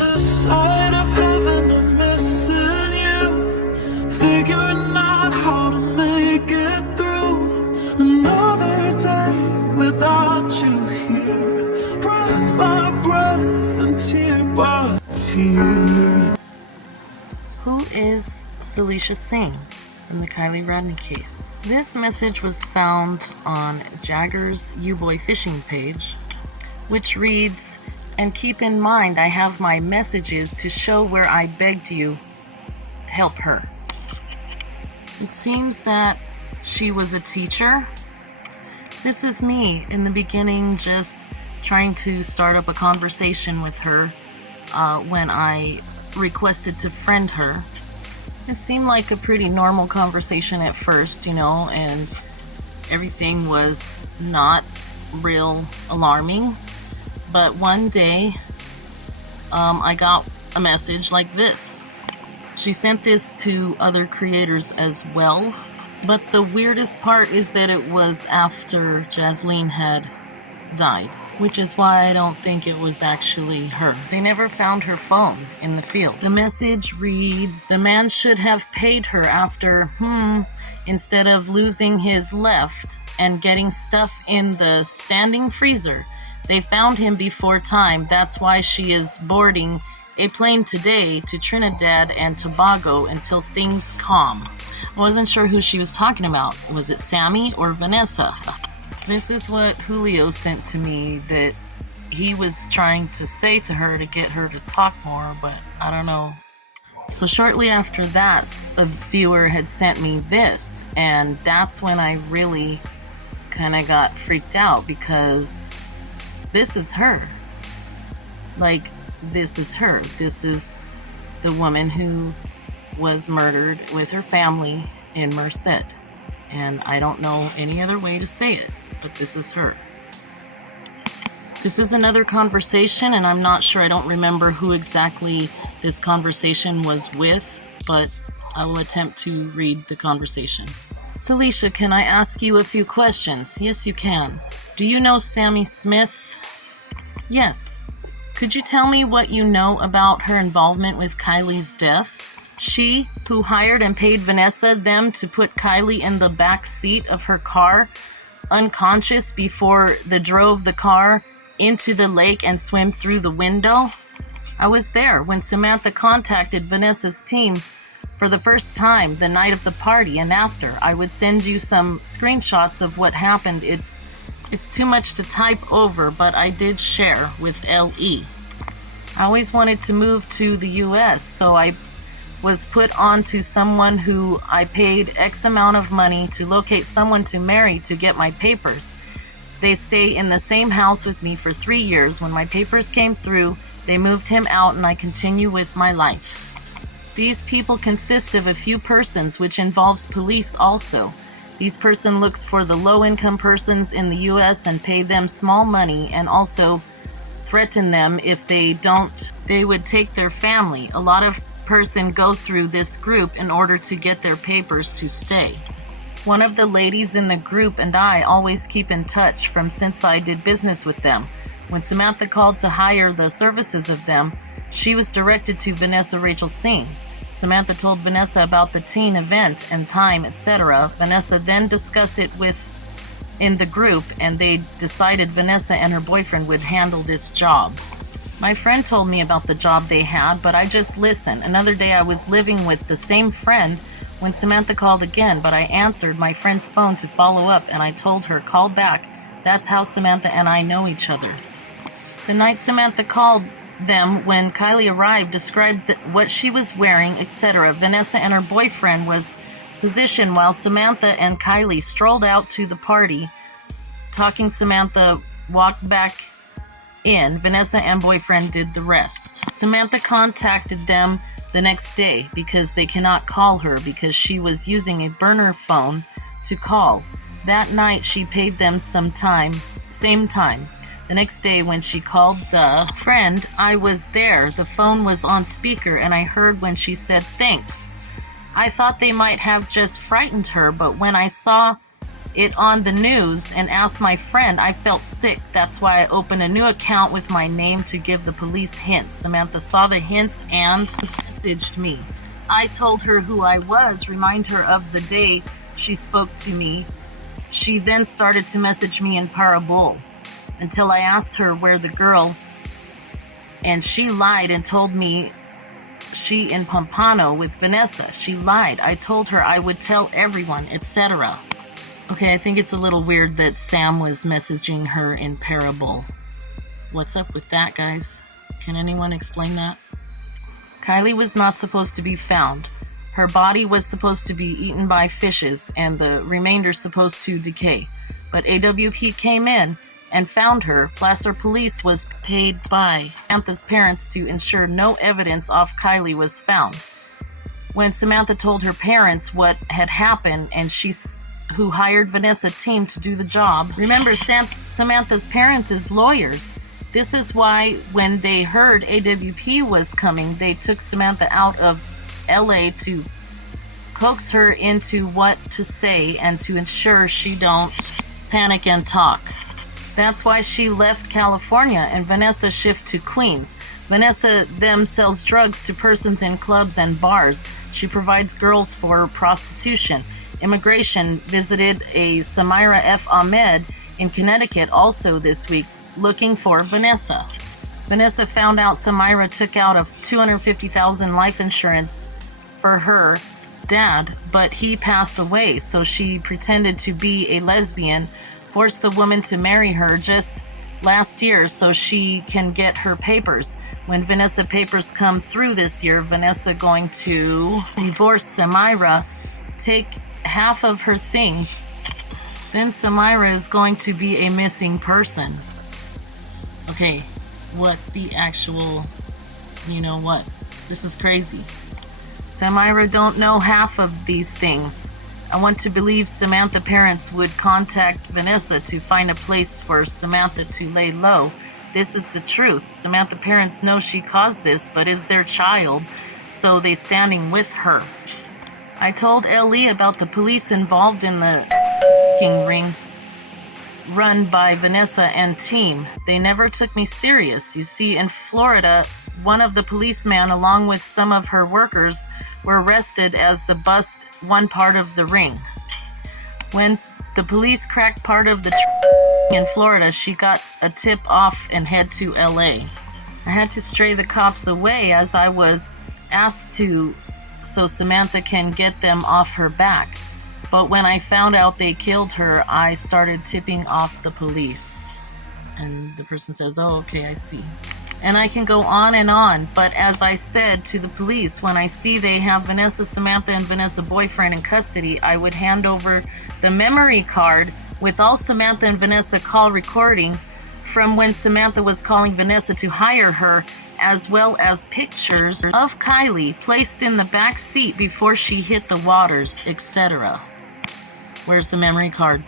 this side of heaven, I'm missing you. Figuring out how to make it through another day without you here. Breath by breath and tear by tear. Who is sALISHA Singh from the Kiely Rodni case? This message was found on Jagger's U-Boy fishing page, which reads, "And keep in mind I have my messages to show where I begged you, help her." It seems that she was a teacher. This is me in the beginning just trying to start up a conversation with her when I requested to friend her. It seemed like a pretty normal conversation at first, and everything was not real alarming. But one day, I got a message like this. She sent this to other creators as well, but the weirdest part is that it was after Jasleen had died, which is why I don't think it was actually her. They never found her phone in the field. The message reads, "The man should have paid her after, instead of losing his left and getting stuff in the standing freezer. They found him before time. That's why she is boarding a plane today to Trinidad and Tobago until things calm." I wasn't sure who she was talking about. Was it Sammy or Vanessa? This is what Julio sent to me that he was trying to say to her to get her to talk more, but I don't know. So shortly after that, a viewer had sent me this, and that's when I really kind of got freaked out, because this is her. Like, this is her. This is the woman who was murdered with her family in Merced. And I don't know any other way to say it, but this is her. This is another conversation, and I'm not sure, I don't remember who exactly this conversation was with, but I will attempt to read the conversation. "sALISHA, can I ask you a few questions?" "Yes, you can." "Do you know Sammy Smith?" "Yes." "Could you tell me what you know about her involvement with Kiely's death?" "She who hired and paid Vanessa them to put Kiely in the back seat of her car, unconscious, before they drove the car into the lake and swim through the window?" "I was there when Samantha contacted Vanessa's team for the first time the night of the party and after. I would send you some screenshots of what happened. It's too much to type over, but I did share with LE. I always wanted to move to the US, so I was put on to someone who I paid X amount of money to locate someone to marry to get my papers. They stay in the same house with me for 3 years. When my papers came through, they moved him out and I continue with my life. These people consist of a few persons, which involves police also. These person looks for the low-income persons in the US and pay them small money, and also threaten them if they don't, they would take their family. A lot of person go through this group in order to get their papers to stay. One of the ladies in the group and I always keep in touch from since I did business with them. When Samantha called to hire the services of them, she was directed to Vanessa Rachel Singh. Samantha told Vanessa about the teen event and time, etc. Vanessa then discussed it in the group, and they decided Vanessa and her boyfriend would handle this job. My friend told me about the job they had, but I just listened. Another day I was living with the same friend when Samantha called again, but I answered my friend's phone to follow up, and I told her, call back. That's how Samantha and I know each other. The night Samantha called them, when Kiely arrived, described what she was wearing, etc. Vanessa and her boyfriend was positioned while Samantha and Kiely strolled out to the party. Talking, Samantha walked back in. Vanessa and boyfriend did the rest. Samantha contacted them the next day because they cannot call her because she was using a burner phone to call. That night she paid them same time. The next day when she called the friend, I was there. The phone was on speaker and I heard when she said thanks. I thought they might have just frightened her, but when I saw it on the news and asked my friend. I felt sick. That's why I opened a new account with my name to give the police hints. Samantha saw the hints and messaged me. I told her who I was, remind her of the day she spoke to me. She then started to message me in parabole until I asked her where the girl, and she lied and told me she in Pompano with Vanessa. She lied. I told her I would tell everyone, etc. Okay, I think it's a little weird that Sam was messaging her in parable. What's up with that, guys? Can anyone explain that? Kiely was not supposed to be found. Her body was supposed to be eaten by fishes and the remainder supposed to decay. But AWP came in and found her. Placer Police was paid by Samantha's parents to ensure no evidence of Kiely was found. When Samantha told her parents what had happened and who hired Vanessa team to do the job. Remember, Samantha's parents is lawyers. This is why when they heard AWP was coming, they took Samantha out of LA to coax her into what to say and to ensure she don't panic and talk. That's why she left California and Vanessa shift to Queens. Vanessa them sells drugs to persons in clubs and bars. She provides girls for prostitution. Immigration visited a Samira F. Ahmed in Connecticut also this week looking for Vanessa. Vanessa found out Samira took out a $250,000 life insurance for her dad, but he passed away, so she pretended to be a lesbian, forced the woman to marry her just last year so she can get her papers. When Vanessa papers come through this year, Vanessa going to divorce Samira, take half of her things, then Samira is going to be a missing person. Okay, what the actual, you know what? This is crazy. Samira don't know half of these things. I want to believe Samantha parents would contact Vanessa to find a place for Samantha to lay low. This is the truth. Samantha parents know she caused this, but is their child, so they standing with her. I told LE about the police involved in the ring run by Vanessa and team. They never took me serious. You see, in Florida, one of the policemen along with some of her workers were arrested as the bust one part of the ring. When the police cracked part of the in Florida, she got a tip off and head to LA. I had to stray the cops away as I was asked to, so Samantha can get them off her back. But when I found out they killed her, I started tipping off the police. And the person says, oh, okay, I see. And I can go on, but as I said to the police, when I see they have Vanessa, Samantha, and Vanessa boyfriend in custody, I would hand over the memory card with all Samantha and Vanessa call recording from when Samantha was calling Vanessa to hire her, as well as pictures of Kiely placed in the back seat before she hit the waters, etc. Where's the memory card?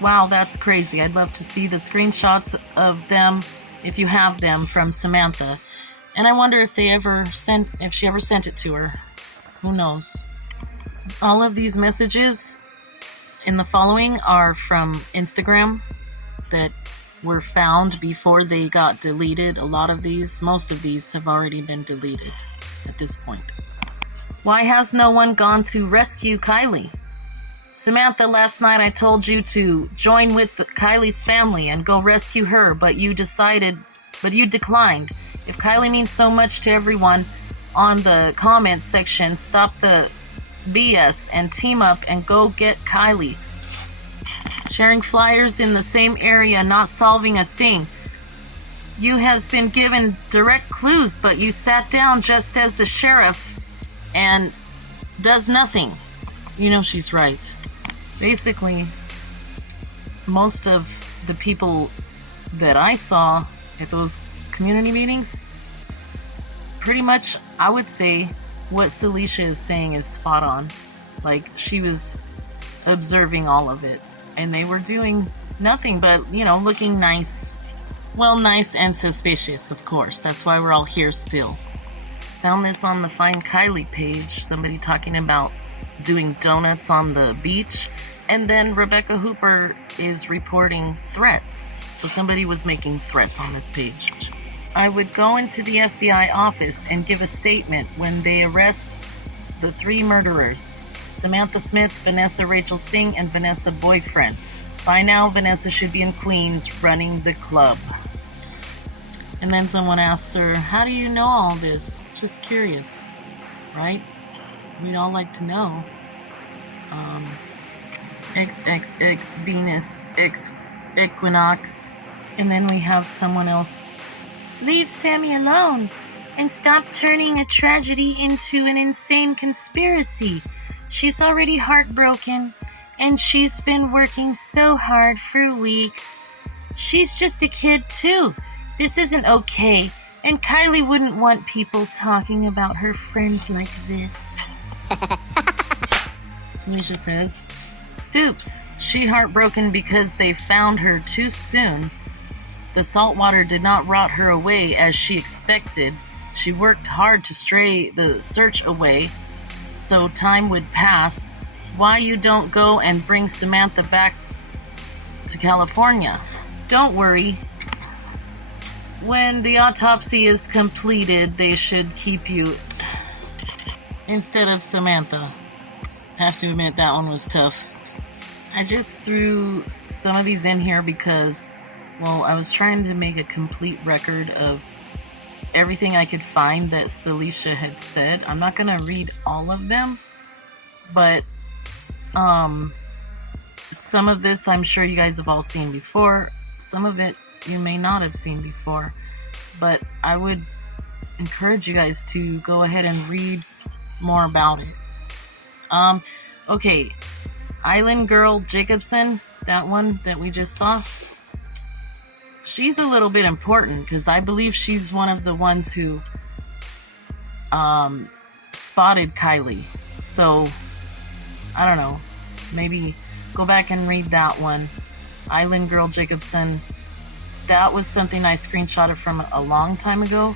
Wow, that's crazy. I'd love to see the screenshots of them, if you have them, from Samantha. And I wonder if she ever sent it to her. Who knows? All of these messages in the following are from Instagram that were found before they got deleted. Most of these have already been deleted at this point. Why has no one gone to rescue Kiely? Samantha, last night I told you to join with Kiely's family and go rescue her, but you declined. If Kiely means so much to everyone on the comments section, stop the BS and team up and go get Kiely. Sharing flyers in the same area, not solving a thing. You has been given direct clues, but you sat down just as the sheriff and does nothing. You know she's right. Basically, most of the people that I saw at those community meetings, pretty much, I would say, what sALISHA is saying is spot on. Like, she was observing all of it, and they were doing nothing but, looking nice. Well, nice and suspicious, of course. That's why we're all here still. Found this on the Find Kiely page. Somebody talking about doing donuts on the beach. And then Rebecca Hooper is reporting threats. So somebody was making threats on this page. I would go into the FBI office and give a statement when they arrest the 3 murderers: Samantha Smith, Vanessa Rachel Singh, and Vanessa Boyfriend. By now, Vanessa should be in Queens running the club. And then someone asks her, how do you know all this? Just curious, right? We'd all like to know. XXX Venus Equinox. And then we have someone else. Leave Sammy alone and stop turning a tragedy into an insane conspiracy. She's already heartbroken and she's been working so hard for weeks. She's just a kid too. This isn't okay. And Kiely wouldn't want people talking about her friends like this. sALISHA says, Stoops, she heartbroken because they found her too soon. The salt water did not rot her away as she expected. She worked hard to stray the search away, so time would pass. Why you don't go and bring Samantha back to California? Don't worry. When the autopsy is completed, they should keep you instead of Samantha. Have to admit, that one was tough. I just threw some of these in here because, well, I was trying to make a complete record of everything I could find that sALISHA had said. I'm not going to read all of them, but some of this I'm sure you guys have all seen before. Some of it you may not have seen before, but I would encourage you guys to go ahead and read more about it. Okay, Island Girl Jacobson, that one that we just saw, she's a little bit important because I believe she's one of the ones who spotted Kiely. So, I don't know, maybe go back and read that one. Island Girl Jacobson, that was something I screenshotted from a long time ago.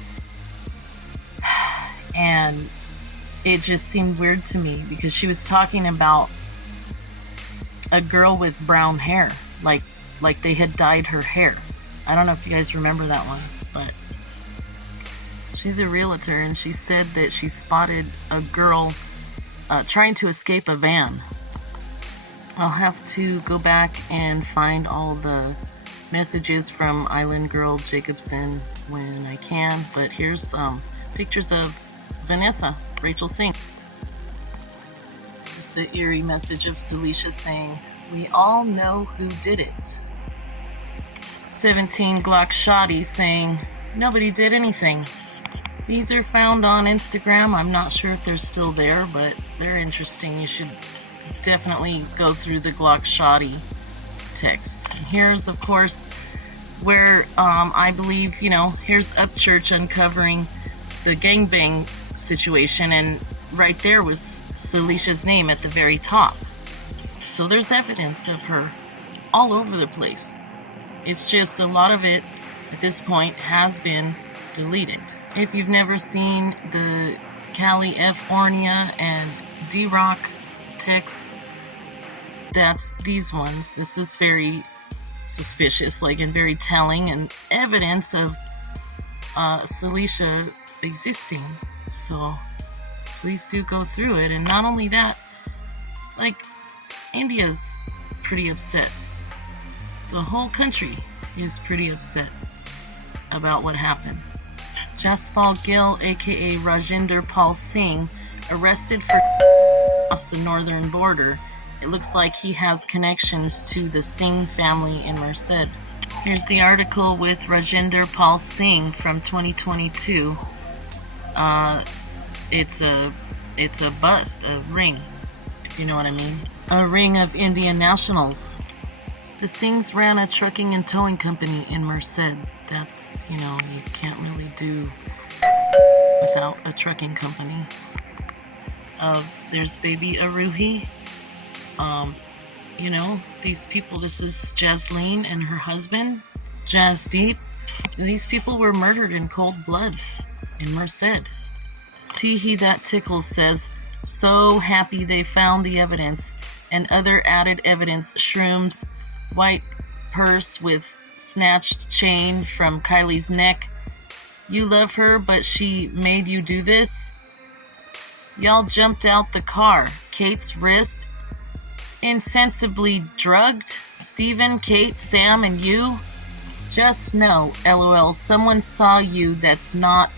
And it just seemed weird to me because she was talking about a girl with brown hair, like they had dyed her hair. I don't know if you guys remember that one, but she's a realtor and she said that she spotted a girl trying to escape a van. I'll have to go back and find all the messages from Island Girl Jacobson when I can, but here's pictures of Vanessa Rachel Singh. Here's the eerie message of sALISHA saying, we all know who did it. 17 Glock Shoddy saying, nobody did anything. These are found on Instagram. I'm not sure if they're still there, but they're interesting. You should definitely go through the Glock Shoddy texts. And here's, of course, where I believe, here's Upchurch uncovering the gangbang situation, and right there was sALISHA's name at the very top. So there's evidence of her all over the place. It's just a lot of it at this point has been deleted. If you've never seen the Callie F. Ornia and D-Rock texts, that's these ones. This is very suspicious, and very telling, and evidence of sALISHA existing. So please do go through it. And not only that, India's pretty upset. The whole country is pretty upset about what happened. Jaspal Gill, aka Rajinder Pal Singh, arrested for across the northern border. It looks like he has connections to the Singh family in Merced. Here's the article with Rajinder Pal Singh from 2022. It's a bust, a ring, if you know what I mean. A ring of Indian nationals. The Singhs ran a trucking and towing company in Merced. That's, you can't really do without a trucking company. There's baby Aruhi. These people, this is Jasleen and her husband, Jasdeep. These people were murdered in cold blood in Merced. tHE That Tickles says, so happy they found the evidence and other added evidence, shrooms, white purse with snatched chain from Kiely's neck. You love her, but she made you do this? Y'all jumped out the car. Kate's wrist insensibly drugged. Steven, Kate, Sam, and you? Just know, LOL, someone saw you that's not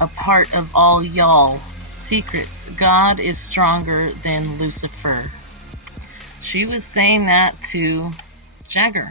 a part of all y'all. Secrets. God is stronger than Lucifer. She was saying that to Jagger.